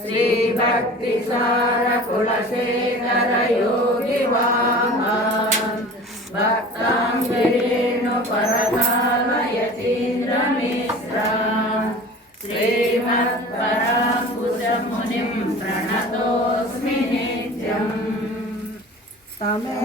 శ్రీ భక్తి సార కులశేఖర యోగి భక్తాంజలేను పరకాలయతీంద్రమిశ్ర శ్రీమత్పరాంకుశమునిం ప్రణతోస్మి నిత్యం. తమే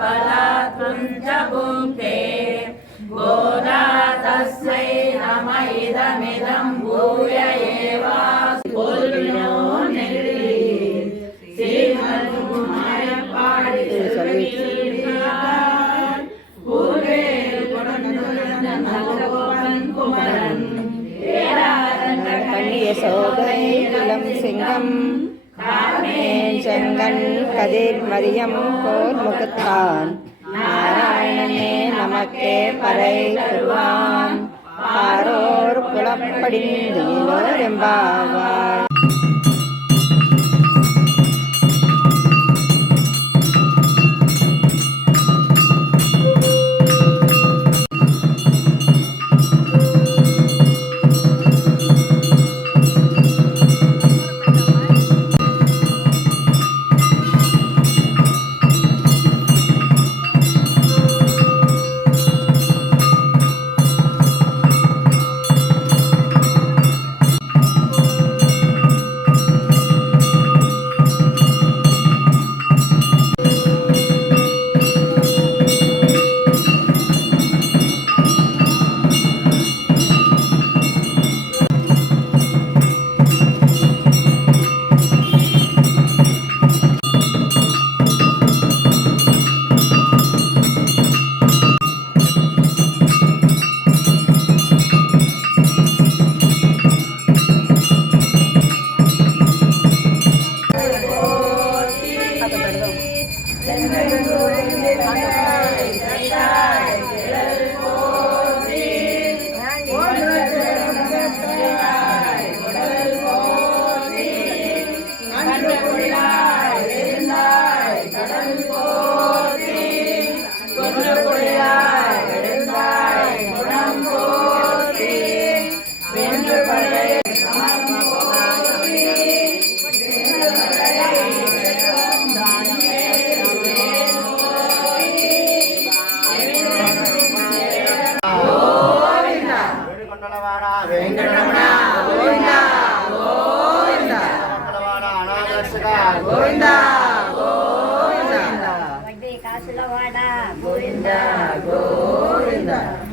बलात्वं च भुङ्क्ते गोदा तस्मै नम इदमिदं भूय மரியமும் போல் முகத்தான். நாராயணனே நமக்கே பறை தருவான். பாரோர் புலப்படிந்தோர் எம்பாவாய்.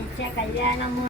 నిత్య కళ్యాణము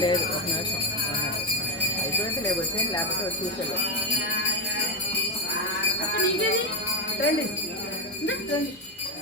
లేదు ఒక నిమిషం అయిపోయింది లేదు వచ్చేయండి లేకపోతే చూసేది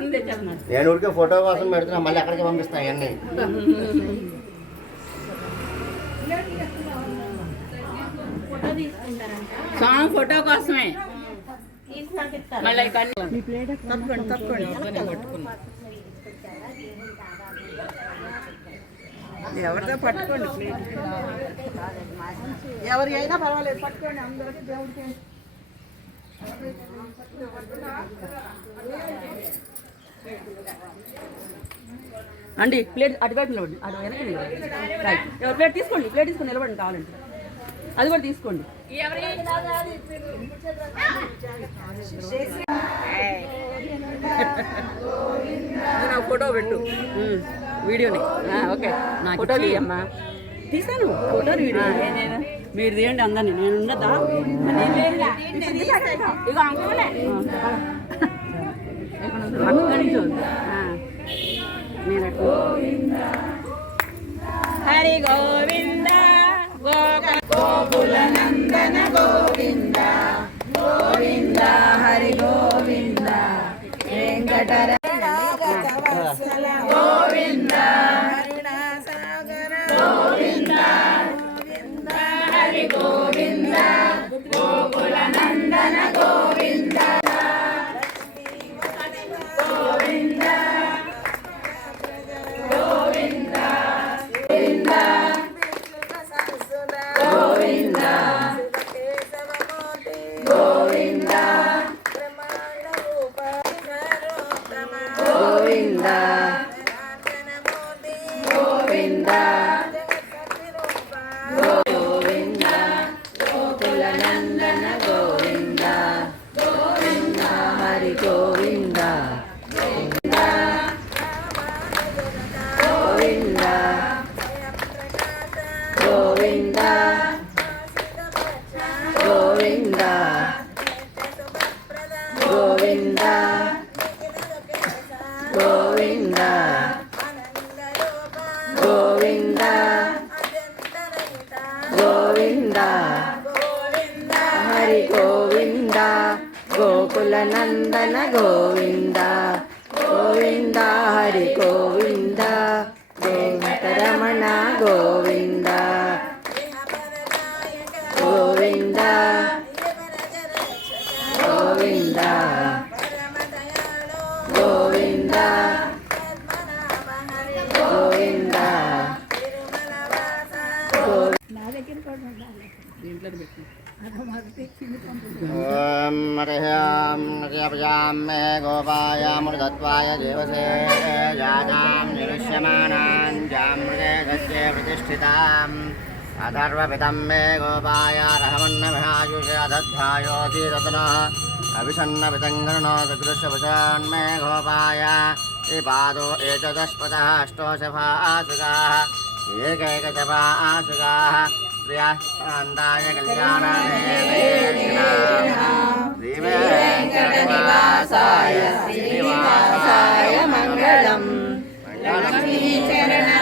నుంచి తెచ్చేస్తున్నారు. నేను ఊరికే ఫోటో కోసం పెడుతున్నా మళ్ళీ అక్కడికి పంపిస్తా అవన్నీ స్వామి ఫోటో కోసమే. మళ్ళీ తప్పండి పట్టుకోండి. ఎవరి అయినా పర్వాలేదు పట్టుకోండి అందరికీ దేవుడికి. అండి ప్లేట్ అటువైపు నిలబడి అటు వెనక నిలబడి. రైట్ ఎవరు ప్లేట్ తీసుకోండి ప్లేట్ తీసుకొని నిలబడి కావాలంటే. అది కూడా తీసుకోండి. ఫోటో పెట్టు. వీడియోని. ఓకే. ఫోటో తీయమ్మా తీసాను. ఫోటో వీడియో మీరు తీయండి అందరినీ. నేను ఉండదా? హరి అంకులే. అక్కడి నుంచి గోవింద. గోవింద. గోవింద. గోవింద. హరి గోవింద. గోకుల నందన గోవింద. గోవింద హరి గోవింద. వెంకటరమణ గోవింద. దీంట్లో పెట్టి ఓం హరిహ్యాం నర్యపజాం మే గోపాయామృతత్వాయ దేవసే జాతాం నిరుష్యమానాం జామృతే సత్యే ప్రతిష్ఠితాం. అథర్వపితం మే గోపాయ రహమన్నమిహాయుషే అదధ్యాయోతి రత్నः అభిషన్నపితంగరుణో సదృశ్యవశాన్మే గోపాయ. శ్రీపాదో ఏచదస్పదः అష్టోశభాసుగాः ఏకైకశభాసుగాः ప్రియాస్తాయ కళ్యాణాయ శ్రీనివాసాయ మంగళం. విష్ణుచిత్తనూజాయే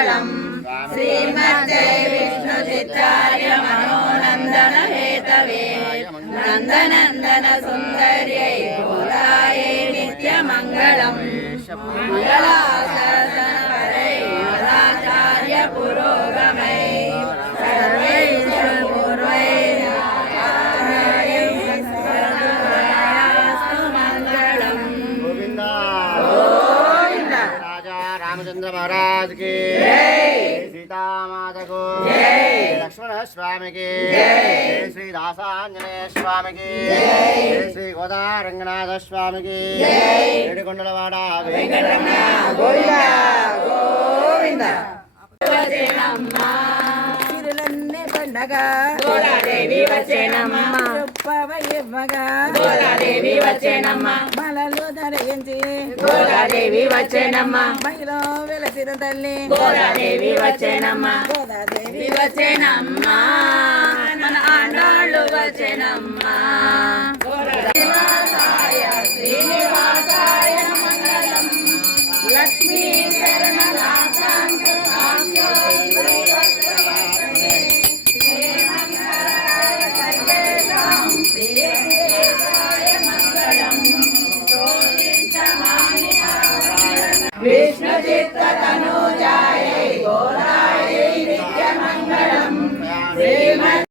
मङ्गलम् विष्णु शितार्य मनोनन्दन हेतवे नन्दन सुन्दर्यै गोलायै नित्यमङ्गलम्। मङ्गला సీతామాతకు లక్ష్మణ స్వామికి శ్రీ దాసాంజనేయ స్వామికి శ్రీ గోదారంగనాథ స్వామికి ఏడుకొండలవాడ వెంకటరమణ కొండ ఉండగా గోదాదేవి వచ్చేనమ్మ ఇవ్వగా. గోదాదేవి వచ్చేనమ్మ మలలు ధరించి. గోదాదేవి వచ్చేనమ్మ మైలో వెలసిన తల్లి. గోదాదేవి వచ్చేనమ్మ గోదాదేవి వచ్చేనమ్మ మన ఆండాళ్ళు వచ్చేనమ్మ